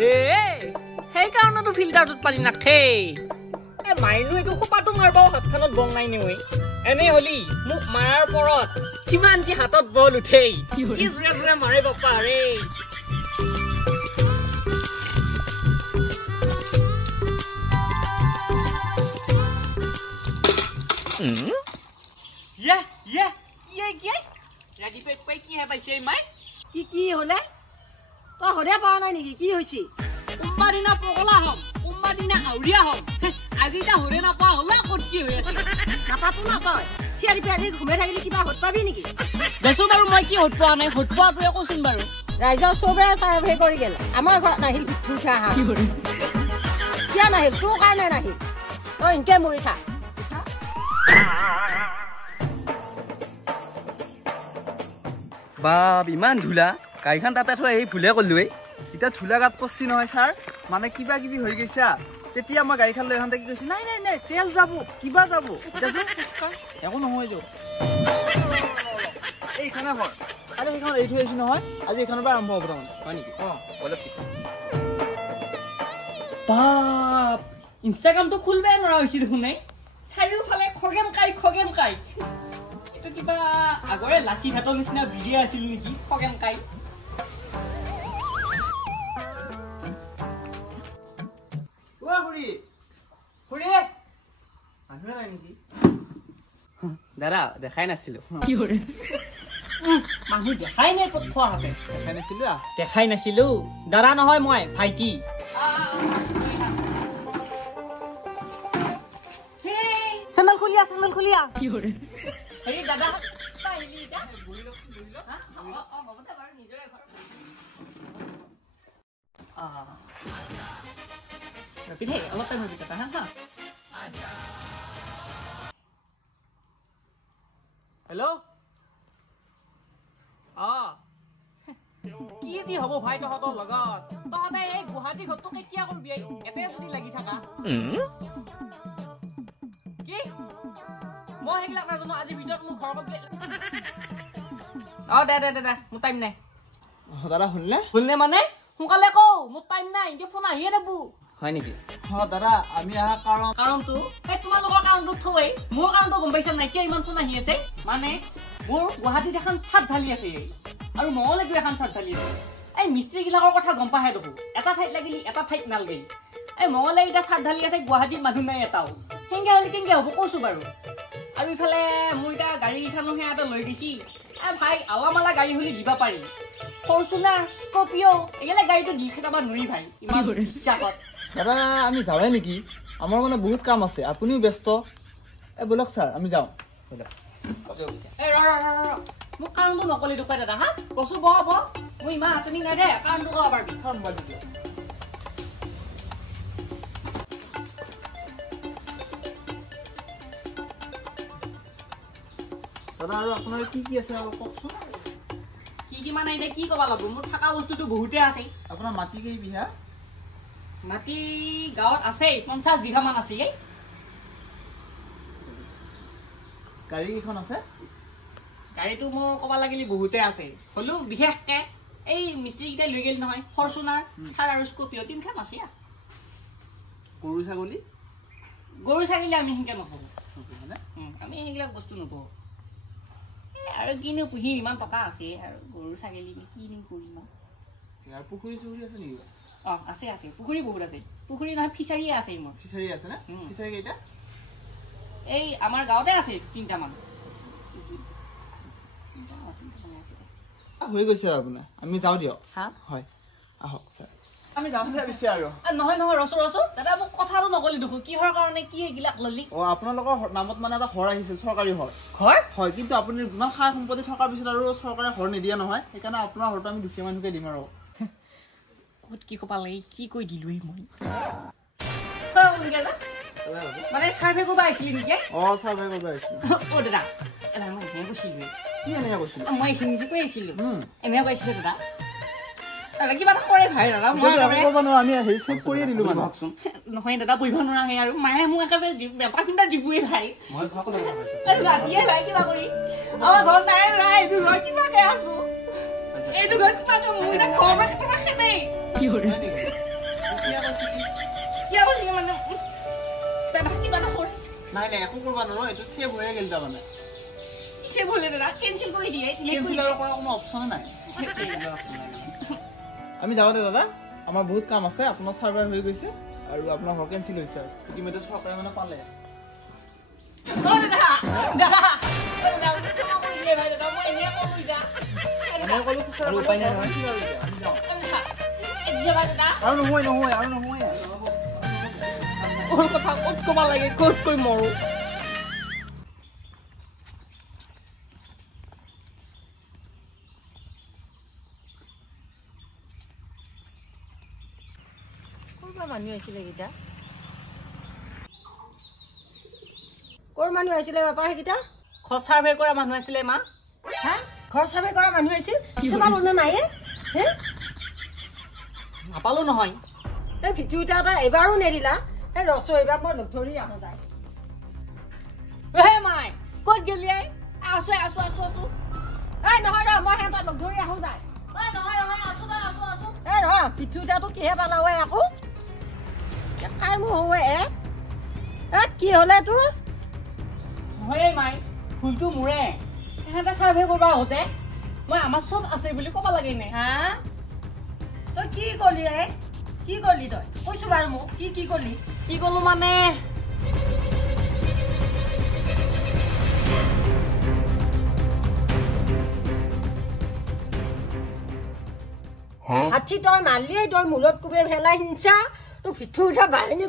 সেই কাৰণেতো ফিল্টাৰটোত পানী নাখে মাৰিলো এইটো খোপাটো মাৰবাও হাতখনত বং নাই নেই এনে হলি মোক মাৰাৰ পৰত কিমান যে হাতত বল উঠেই জোৰে জোৰে মাৰে বাপা ৰে কি হলে তই সদায় পাৱা নাই নেকি কি হৈছে কোনবা দিনা পগলা হম কোনবা দিনা আউৰিয়া হম আজি এটা হৰে নাপোৱা হলে ক'ত কি হৈ আছে নাপাতো নাপায় চিয়াৰি পিয়াৰি ঘুমাই থাকিলে কিবা হত পাবি নেকি দেচোন বাৰু মই কি হত পোৱা নাই হত পোৱাটোৱে কৈছোন বাৰু ৰাইজৰ চবে চাৰ্ভে কৰি গেল আমাৰ ঘৰত নাহিল উঠা হা কিয় নাহিল তোৰ কাৰণে নাহিল তই ইনকে মৰি থাক বাপ ইমান ধূলা গাড়ীখন তাতে থৈ আহি ভুলে কৰিলোৱেই এতিয়া ধূলা গাত পচি নহয় ছাৰ মানে কিবা কিবি হৈ গৈছা তেতিয়া মই গাড়ীখন লৈ আহোঁতে কি কৈছে নাই নাই নাই তেল যাব কিবা যাব একো নহয় যো এইখনে ঘৰ আৰু সেইখন এৰি থৈ আহিছোঁ নহয় আজি এইখনৰ পৰা আৰম্ভ হ'ব তাৰমানে হয় নেকি অঁ অলপ পিছত বাপ ইনষ্টাগ্ৰামটো খুলবাই নোৱাৰা হৈছে দেখোন নাই চাৰিওফালে খগেন কাই এইটো কিবা আগৰে লাচি ঘাটৰ নিচিনা ভিডিঅ' আছিল নেকি খগেন কাই দাদা দেখাই নাছিলো মানুহ দেখাই নাই খোৱা হাতে দেখাই নাছিলো দাদা নহয় মই ভাইটি চেণ্ডেল খুলিয়া হেৰি দাদা পিঠে অলপ টাইমৰ ভিতৰত হা হেল্ল' কি যি হ'ব ভাই তহঁতৰ লগত তহঁতে এই গুৱাহাটী ঘৰটো কেতিয়া কৰিবি এতে যদি লাগি থাকা কি মই সেইবিলাক নাজানো আজি ভিতৰত মোৰ ঘৰ কমপ্লিট দে মোৰ টাইম নাই দাদা শুনলে মানে সোনকালে কওঁ মোৰ টাইম নাই এতিয়া ফোন আহিয়ে নেবো হয় নেকি দাদা আমি অহা কাৰণটো সেই তোমালোকৰ কাৰণটো থৈ মোৰ কাৰণটো গম পাইছা নাই কিয় ইমান ফোন আহি আছে মানে মোৰ গুৱাহাটীত এখন চাট ঢালি আছে আৰু মঙলেতো এখন চাট ঢালি আছে এই মিস্ত্ৰীবিলাকৰ কথা গম পাহে দেখো এটা ঠাইত লাগিলি এটা ঠাইত নালগেই এই মঙলে এতিয়া চাট ঢালি আছে গুৱাহাটীত মানুহ নাই এটাও সেনেকে হ'লে কেনেকে হ'ব কৈছো বাৰু আৰু ইফালে মোৰ এতিয়া গাড়ীখনো এটা লৈ গৈছি ভাই আলামালা গাড়ী হ'লে দিব পাৰি ফৰ্চুনাৰ স্কৰ্পিঅ' এইগিলা গাড়ীটো দি খেদাব নোৱাৰি ভাই ইমান বিশ্বাসত দাদা আমি যাওঁৱে নেকি আমাৰ মানে বহুত কাম আছে আপুনিও ব্যস্ত বলক ছাৰ আমি যাওঁ মোক কাৰণটো নকলি দুখাই দাদা হা কচু বহ মই ইমান আপুনি নাই দে কাৰণটো ক'ব পাৰিবি দাদা আৰু আপোনাৰ কি কি আছে অলপ কওকচোন কি মানে এতিয়া কি ক'ব লাগিব মোৰ থকা বস্তুটো বহুতে আছে আপোনাৰ মাটি কেই বিঘা মাটি গাঁৱত আছে 50 বিঘা মান আছে গাড়ী কেইখন আছে গাড়ীটো মোৰ ক'ব লাগিলে বহুতে আছে হ'লেও বিশেষকে এই মিস্ত্ৰীকেইটাই লৈ গ'ল নহয় ফৰ্চুনাৰ থাৰ আৰু স্কৰ্পিঅ' তিনিখন আছে গৰু ছাগলী আমি সেনেকৈ নকৰোঁ আমি সেইবিলাক বস্তু নকৰোঁ আৰু কিনো পুহি ইমান টকা আছে আৰু গৰু ছাগলী কিনো কৰিম পুখুৰী চুখুৰী আছে নেকি আছে পুখুৰী বহুত আছে পুখুৰী নহয় ফিচাৰীয়ে আছে মোৰ ফিচাৰী আছে না ফিচাৰী কেইটা এই আমাৰ গাঁৱতে আছে 3টামান হৈ গৈছে আপোনাৰ আমি যাওঁ দিয়ক হয় আহক ছাৰ আমি যাম ভাবিছে আৰু নহয় ৰচো দাদা মোক কথাটো নকলি দেখো কিহৰ কাৰণে কি এইবিলাক ললি আপোনালোকৰ নামত মানে এটা ঘৰ আহিছিল চৰকাৰী ঘৰ হয় কিন্তু আপুনি ইমান সাৰ সম্পত্তি থকাৰ পিছত আৰু চৰকাৰে ঘৰ নিদিয়ে নহয় সেইকাৰণে আপোনাৰ ঘৰটো আমি দুখীয়া মানুহকে দিম আৰু ক'ত কি ক'ব লাগে কি কৈ দিলোই মই মানে চাৰ্ভে কৰিব আহিছিলি নেকি চাৰ্ভে কৰিব আহিছিলো দাদা মই এনেকৈ কৈছিলো কি এনেকৈ কৈছিলো মই এইখিনি যে কৈ আহিছিলো এনেকৈ কৈছিলো দাদা কিবা এটা কৰে ভাই দাদা আমি কৰিয়ে দিলো নহয় দাদা পঢ়িব নোৱাৰে আৰু মায়ে মোক একেবাৰে বেপাৰ চিন্তা দিবই ভাই ৰাতিয়ে ভাই কিবা কৰি আমাৰ ঘৰত নাই এইটো ঘৰ কিবাকে আছো এইটো ঘৰত কিবাকে মোৰ ঘৰ খেদাই কিয় কৈছে মানে দাদা কিবা নকৰ নাই নাই একো কৰিব নোৱাৰো এইটো ছেভ হৈয়ে গ'ল তাৰমানে কিছে বলে দাদা কেনচেল কৰি দিয়ে কেনচেল কৰাৰ কোনো অপচনে নাই আমি যাওঁ দে দাদা আমাৰ বহুত কাম আছে আপোনাৰ চাৰ্ভাৰ হৈ গৈছে আৰু আপোনাৰ ঘৰ কেনচেল হৈছে আৰু ইতিমধ্যে চৰকাৰে মানে পালে উপায় নাই নহয় আৰু নহয় নহয় আৰু নহয় ওৰ কথা কত কবা লাগে কত কই মৰো কোনবা মানুহ আছিলে গিটা কোন মানুহ আছিলে বাপা হেগিটা খৰ সাৰ্ভে কৰা মানুহ আছিলে মা হা ঘৰ সাৰ্ভে কৰা মানুহ আছিল কিছুমান ওনা নাই হে নাপালো নহয় এই ভিডিওটা এটা এবাৰো নেদিলা এই ৰসো এবাৰ মই ধৰি আহো যায় হে মাই কত গেলি আসো আসো আসো আসো এই নহয় ৰ মই হেঁতক লগ ধৰি আহো যায় নহয় নহয় আসো আসো আসো এই ৰ পিঠুটাটো কিহে পালাৱে আকৌ কাৰ মোৰ হয় কি হলে তোৰ হয় মাই ফুলটো মুৰে এহেঁতে সাৰ্ভে কৰবা হতে মই আমাৰ সব আছে বুলি কবা লাগে নে হা তই কি কলি কি কলি তই কৈছো বাৰু মোক কি কলি কি কলো মানে হাতী তই মালিয়ে তই মূৰত কোবে ভেলাই হিংসা তোৰ পিঠু উঠা বাহিনী